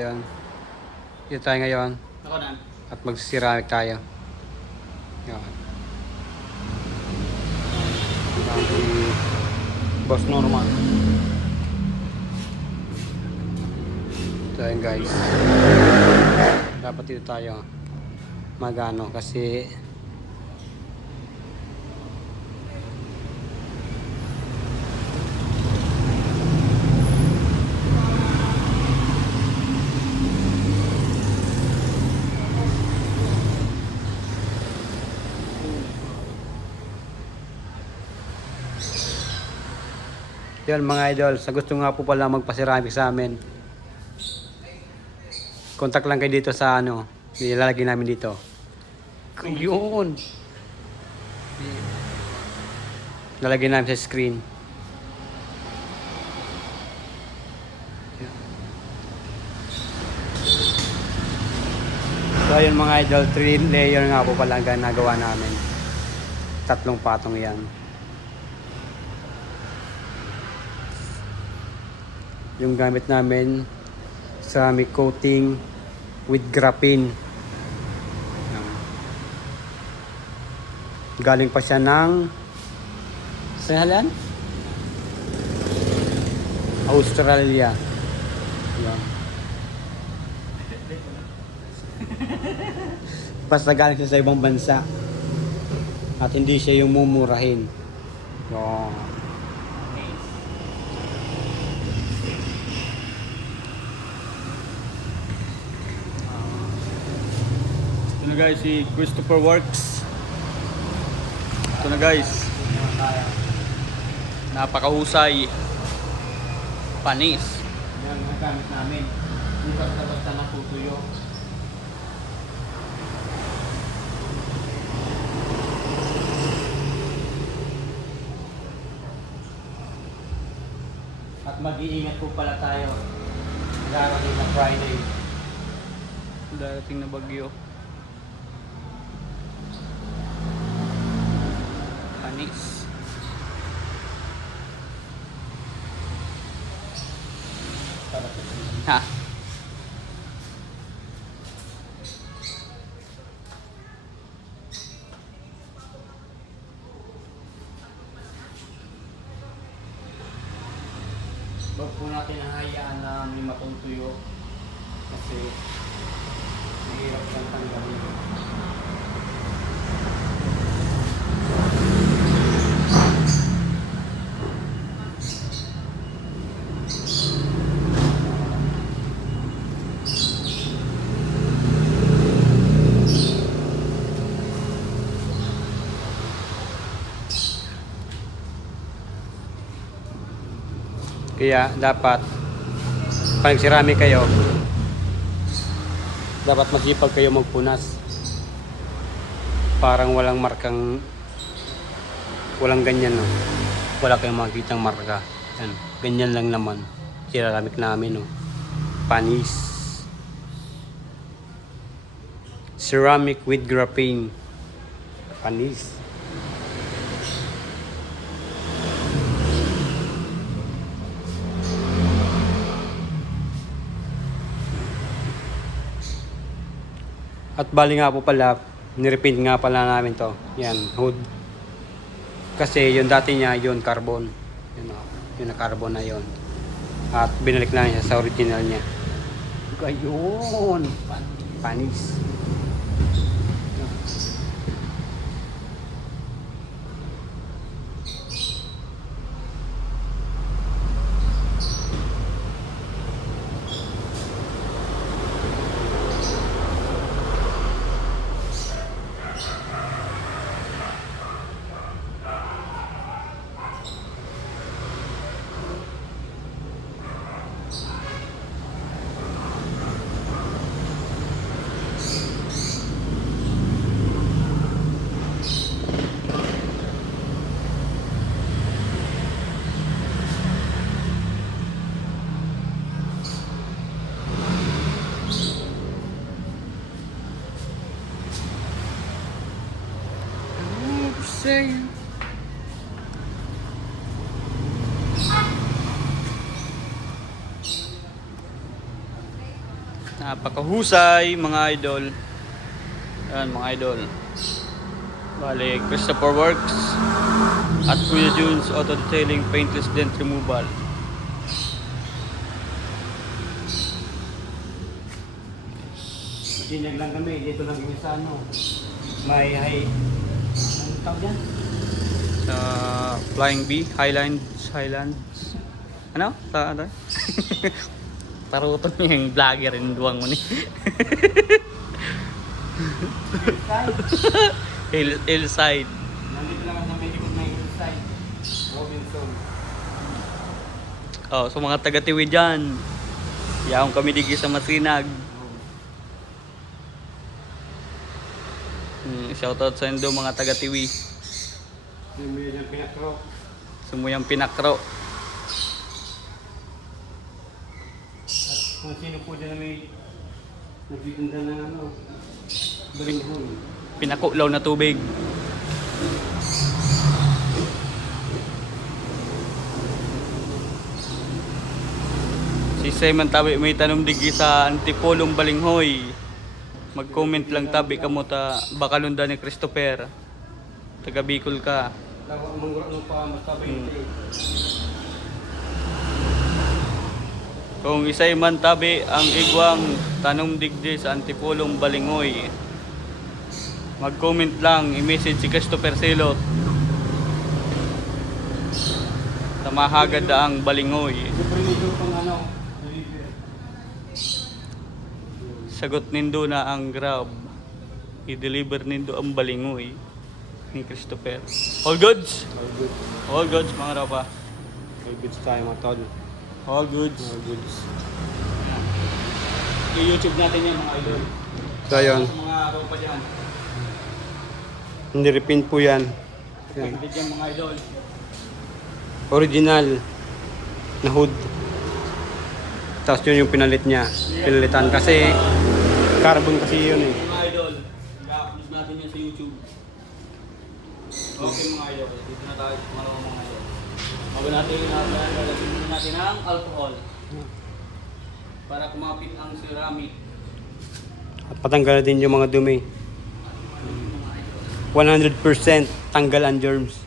Ayan. Dito tayo ngayon. Ako na. At magsiceramic tayo. Yan. Si Boss Norman. Ito yan guys. Dapat dito tayo magano kasi yun mga idol, sa gusto nga po pala magpa-ceramic sa amin, contact lang kayo dito sa ano, nilalagay namin dito. Yun. Lalagay namin sa screen. So ayun mga idol, 3 layer nga po pala ang nagawa namin. 3 patong yan. Yung gamit namin ceramic coating with graphene. Galing pa siya ng saan? Australia. Yan. Basta galing siya sa ibang bansa. At hindi siya yung mumurahin. Yan. Ito na guys, si Christopher Works. Ito na guys. Napakahusay. Panis. Yan ang gamit namin. Hindi basta natutuyo. At mag-iingat po pala tayo. Darating na Friday. Darating na bagyo. Panis. Ha? Huwag po natin ang hayaan na may matutuyo kasi mahirap siyang tanggalin. Kaya dapat pag ceramic kayo, dapat masipag kayo magpunas. Parang walang markang, walang ganyan, no? Wala kayong makikitang marka. Yan. Ganyan lang naman ceramic namin, no? Panis. Ceramic with graphene. Panis. At bali nga po pala, nirepaint nga pala namin to. Yan, hood. Kasi yung dati niya, yun carbon. Yun, yun na carbon na yun. At binalik na niya sa original niya. Ayun. Panis. Say Napakahusay mga idol. Ayan mga idol. Bale, Christopher Works at Kuya Junes Auto Detailing Paintless Dent Removal. Sinag lang kami, dito lang kami sa ano. May anong tawag yan? Sa Flying B, Highlands. Ano? Sa ano? Taruton yung vlogger in duwang mo ni. Hillside. Nandito lang sa may likod ng hillside. Robinson. Oh, so mga taga-Tiwi dyan. Yaong kami digi sa Masinag. Shoutout sa indo mga taga-Tiwi. May yung pinakro. Sumuyang Pinakro. Kung sino po dyan na may nagtitinda ng ano. Balinghon. Pinakulaw na tubig. Si Simon tabi may tanong digi sa Antipolong Balinghoy. Mag-comment lang tabi kamo ta Bakalunda ni Christopher. Taga Bicol ka. Dawa manggura nung pa masabi Kung isay man tabi ang igwang tanong digdi sa Antipolong Balinghoy. Mag-comment lang, i-message si Christopher Silot. Tamahagad ang Balinghoy. Siyempre nito pang ano. Deliver. Sagot nindo na ang Grab. I-deliver nindo ang Balinghoy ni Christopher. All goods? All good. All goods mga rapa. All goods tayo mga tol. All goods. All goods. I-YouTube natin yan mga idol. So yun. Sa mga ropa dyan. Niripin po yan. Yan. Pagkakit yan mga idol. Original na hood. Tapos yun yung pinalit niya. Pinalitan kasi carbon kasi yun eh. Mga idol, i-upload natin yan sa YouTube. Okay mga idol, dito na tayo sa mga idol. Bago natin i-upload, lalagyan muna natin ang alcohol. Para kumapit ang ceramic. At patanggal din yung mga dumi. 100% tanggal ang germs.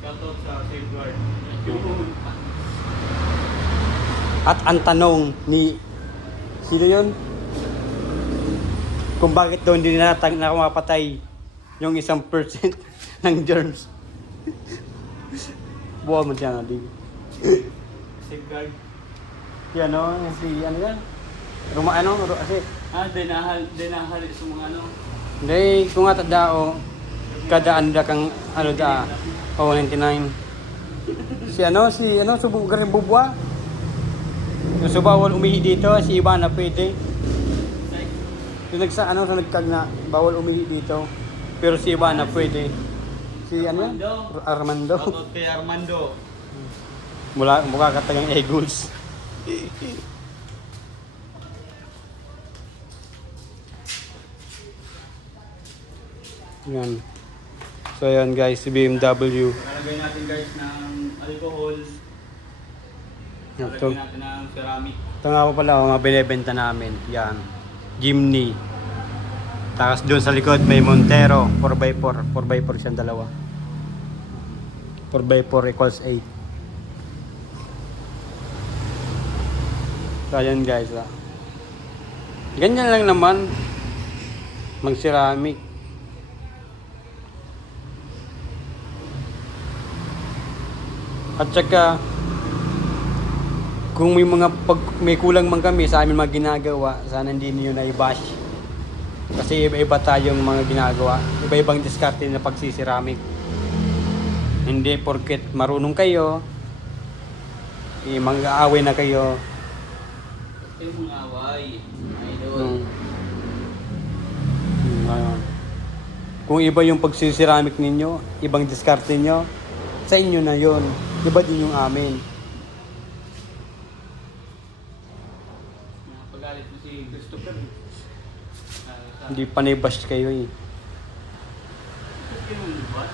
Shoutout sa Safeguard. At ang tanong ni sino yun? Kung bakit daw hindi na nakamapatay yung 1% ng germs. Buwan mo dyan, di. Safeguard. Si ano yan? Kasi, Dinahal sa mga ano. hindi, kung nga tadao, kada anda kang, o 99. Si subugan rin bubwa. Yung bawal umihi dito, si iba na pwede. Yung nagkag na, bawal umihi dito. Pero si iba na pwede. Si ano yan? Armando. Shoutout kay Armando. Mukha ka tagang Eagles. Yan. So yan guys, si BMW. Lalagay natin guys ng alcohol. Ito. Lalagay natin ng ceramic. Ito nga po pala ang mga binibenta namin. Yan. Jimny. Tapos doon sa likod may Montero 4x4. 4x4 siyang dalawa. 4x4 equals 8. So yan guys. Ganyan lang naman. Mag-ceramic. At saka kung may kulang man kami sa amin mga ginagawa, sana hindi niyo na-i-bash. Kasi iba-iba tayong mga ginagawa. Iba-ibang diskarte na pagsisiramik. Hindi porket marunong kayo, mag-aaway na kayo. Ito yung mga away. Idol. Ngayon. Kung iba yung pagsisiramik ninyo, ibang diskarte nyo, sa inyo na yon. Iba din yung amin. Napagalit mo si Christopher. Hindi panay-bash kayo eh. Ito yung bus.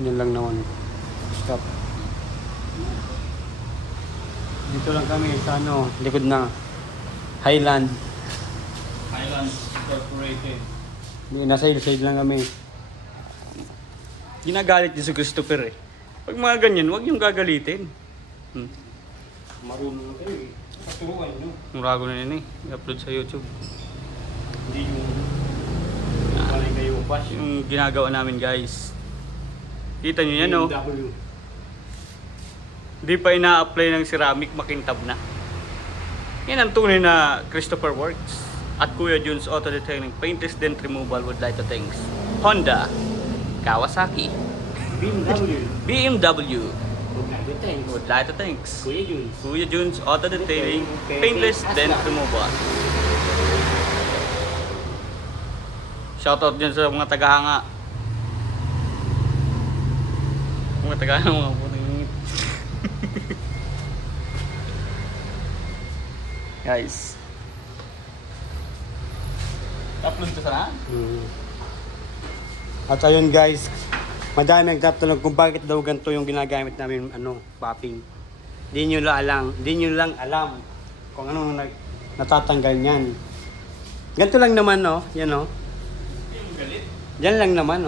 Yun lang naman. Stop. Dito lang kami sa ano, likod na Highland. Highlands Incorporated. Nasa hillside lang kami. Ginagalit din si Christopher eh. Pag mga ganyan, huwag niyong gagalitin. Marunong kayo eh. Paturuan nyo. Murago na yun eh. I-upload sa YouTube. Hindi yung malay kayo pas. Yung ginagawa namin guys. Kita niyo yan oh. BMW. Di pa ina-apply ng ceramic, makintab na. Yan ang tunay na Christopher Works. At Kuya Jun's Auto Detailing Paintless Dent Removal with Light Things. Honda, Kawasaki, BMW. BMW Thanks. with Light Things. Kuya Jun. Kuya Jun's Auto Detailing Paintless Dent Removal. Shoutout dyan sa mga tagahanga. Mga tagahanga, mga puting ngit. Guys. Upload to sana? At ayun guys, madami nagtatanong kung bakit daw ganito yung ginagamit namin popping. Di nyo lang alam kung ano natatanggal niyan. Ganito lang naman yan Yan lang naman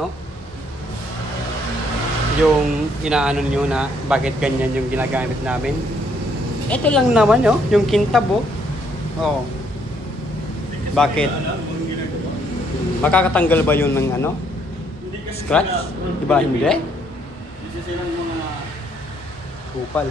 yung inaano nyo na bakit ganyan yung ginagamit namin. Ito lang naman yung kintab Oh. Bakit? Makakatanggal ba yun ng scratch? Diba hindi? Isa silang mga Kupal.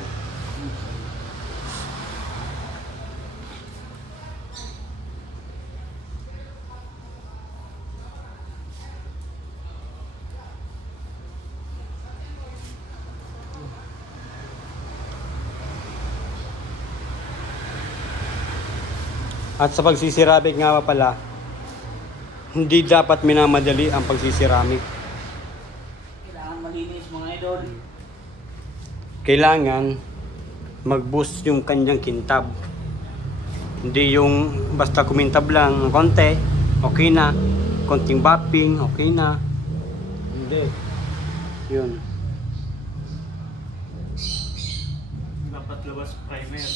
At sa pagsisirabik nga pala, hindi dapat minamadali ang pagsisiramic. kailangan malinis mga idol. Kailangan mag-boost yung kanyang kintab. Hindi yung basta kumintab lang ng konti, okay na. Konting bopping, okay na. Hindi. Yun. Dapat labas primer.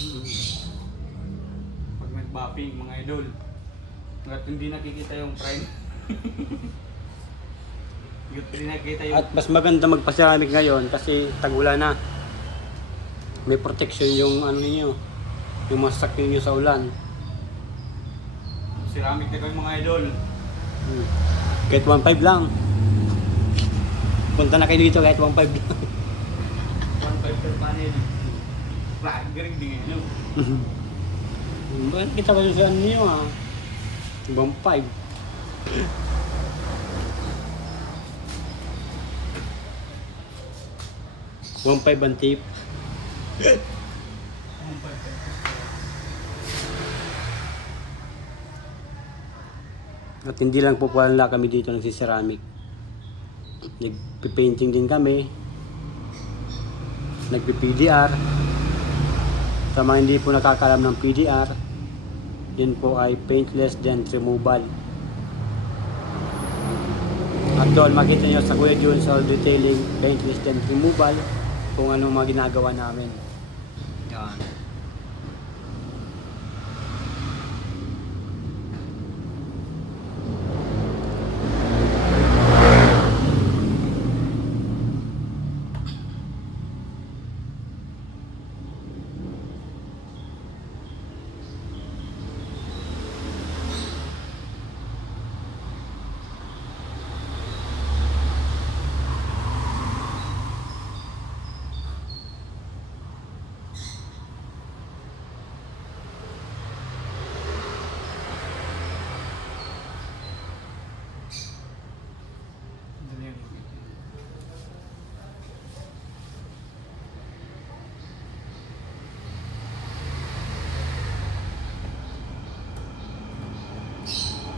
Pag nag-bopping mga idol. Hanggat hindi nakikita yung primer. Hanggat hindi nakikita yung... At mas maganda magpa-ceramic ngayon kasi tag-ulan na. May protection yung ninyo. Yung masak ninyo sa ulan. Ceramic na kayo mga idol. Kahit 1.5 lang. Punta na kayo dito kahit 1.5 lang. 1.5 per panel. Garing din yun. Bakit kita kayo sa ninyo Ibang 5. One 5 ang tip. At hindi lang po pala kami dito nagsiceramic. Nagpipainting din kami. Nagpi-PDR. Sa mga hindi po nakakalam ng PDR, yun po ay paintless dent removal. At doon makita nyo sa Kuya Jun's Auto Detailing paintless dent removal kung anong mga ginagawa namin. Yan.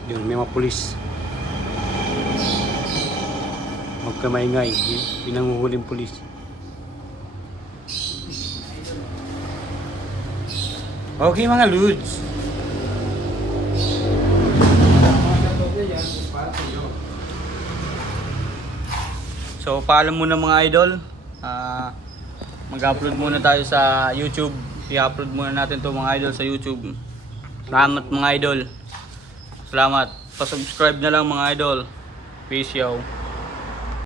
Yun, may mga pulis. Magkamaingay, pinanguhuling pulis. Okay mga Lods. So paalam muna mga idol. Mag-upload muna tayo sa YouTube I-upload muna natin to mga idol sa YouTube. Salamat mga idol. Salamat. Pa-subscribe na lang mga idol. Peace yo.